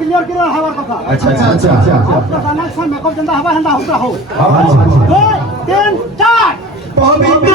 clear Kiro हवार कथा अच्छा अच्छा अच्छा आपका जाना से मेकअप जंदा हवा हंदा होता हो 2 3 4 पवित्र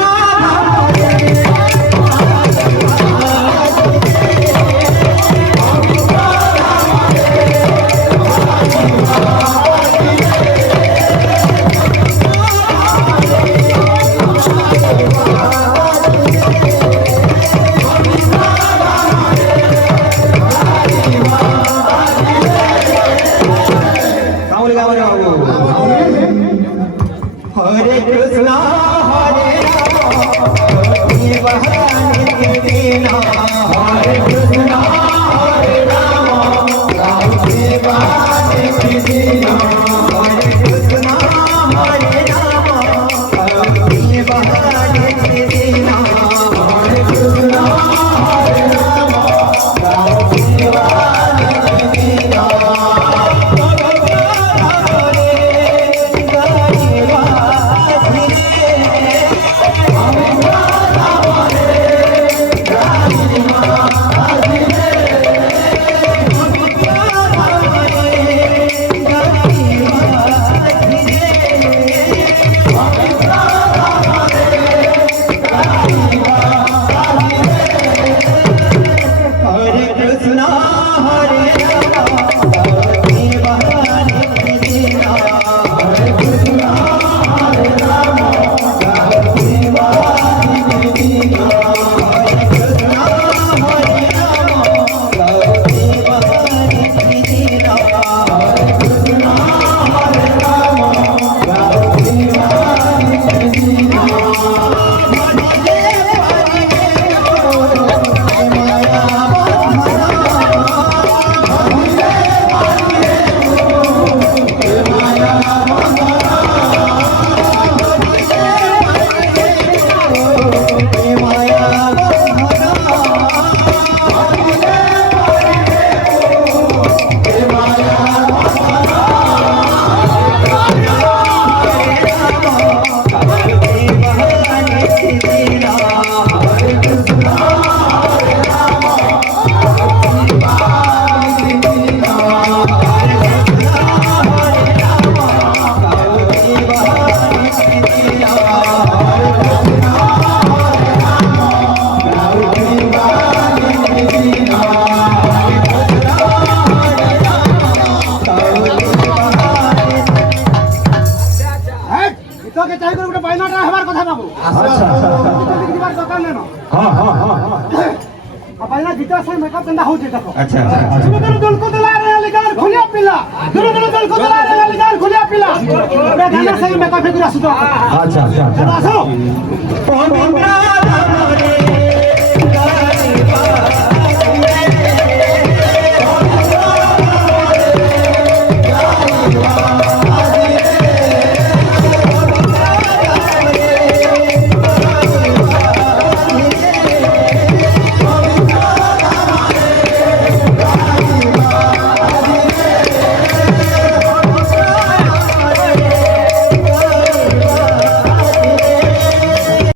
हरे कृष्णा हरे राम हरे कृष्णा हरे राम राम देवाने दीना हरे कृष्णा हरे राम देवाने दीना हरे कृष्णा हरे राम राम देवाने दीना अच्छा दूर दूर को दला रे लिगार खुलिया पिला दूर दूर को दला रे लिगार खुलिया पिला रे गाना से मेकअप फिर आसु तो अच्छा अच्छा आसो